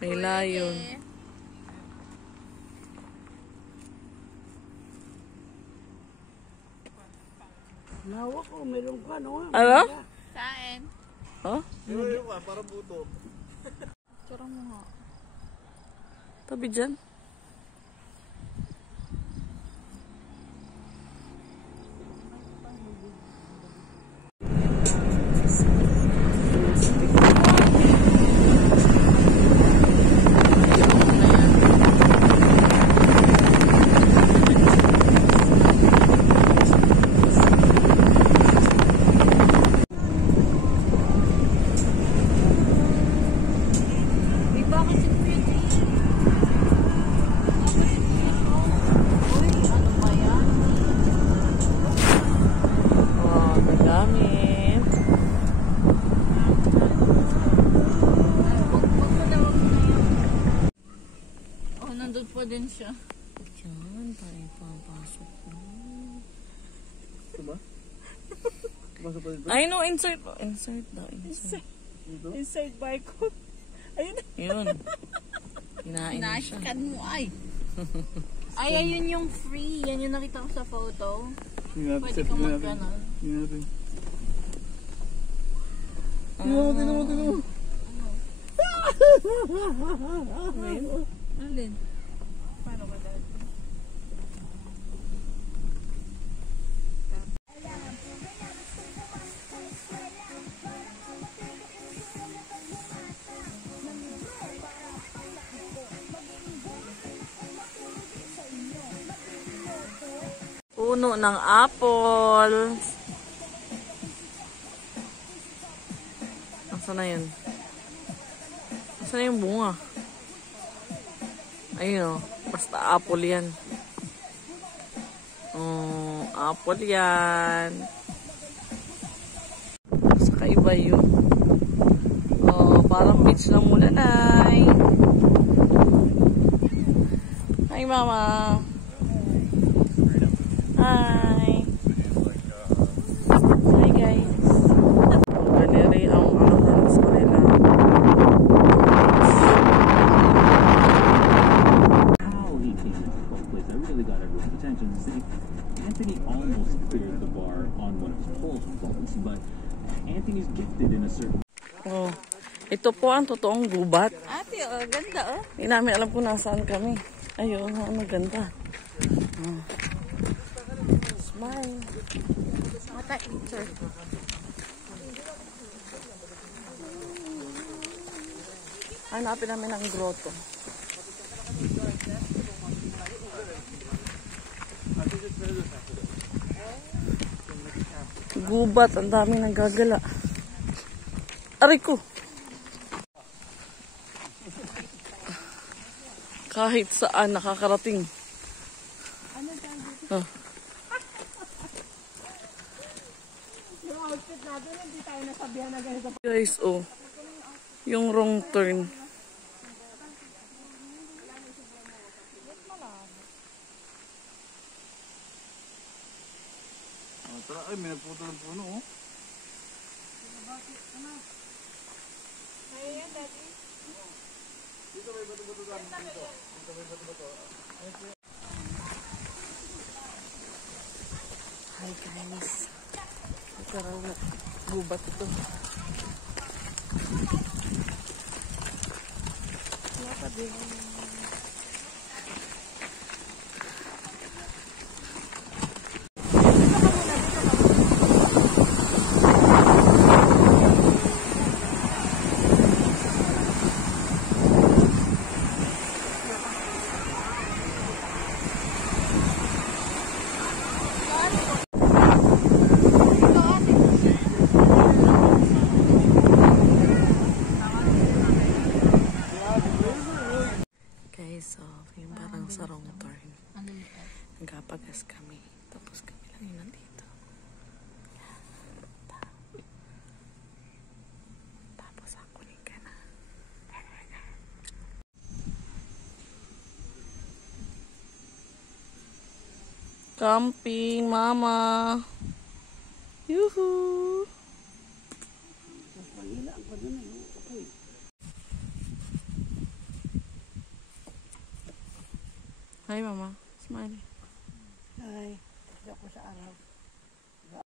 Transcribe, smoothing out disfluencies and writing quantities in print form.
May layon. Lawak ko, meron ka, no? Ano? Kain. Oh? Yung para buto. Turang mo nga. Tabi dyan. Nandun pa din siya. Diyan, tayo papasok na. Ito ba? Pasok pa dito? Ay, no, insert. Insert daw, insert. Inside bike ko. Ayun. Yun. Hinain na siya. Inaaskan mo ay. Ay, ayun yung free. Yan yung nakita ko sa photo. Pwede ka mag-ganon. Tingnan natin. Tingnan mo. Alin? Paano ba dahil? Puno ng apple. Nasaan na yun? Nasaan na yung bunga? Ayun o. Basta apple yan. Apple yan. Saka iba yun. Parang beach lang muna, Nay. Hi, Mama. Hi. Hi, guys. Ganiri ang ano sa kanila. Anthony almost cleared the bar on one of his pole vaults, but Anthony's gifted in a certain... Oh, ito po ang totoong gubat. Ate, oh, ganda oh. Hindi namin alam kung nasaan kami. Ayun, ano ganda. Smile. Mata picture. Hanapin namin ang grotto. Gubat, ang daming nagagala. Aray ko! Kahit saan nakakarating. Oh. Yung outfit natin, hindi tayo nasabihan na ganito. Guys, oh. Yung wrong turn. Tara, ay, may nagputo ng puno, oh. Ayan, Daddy. Dito may bato-bato dami dito. Dito may bato-bato. Hi guys. Parang gubat ito. Wala pa din. So, yung parang sa wrong turn. Nagpapagas kami. Tapos kami lang yung nandito. Tapos ako rin ka na. Camping, Mama. Yuhu! Hi, Mama. Smile. Ay, hindi ako sa araw.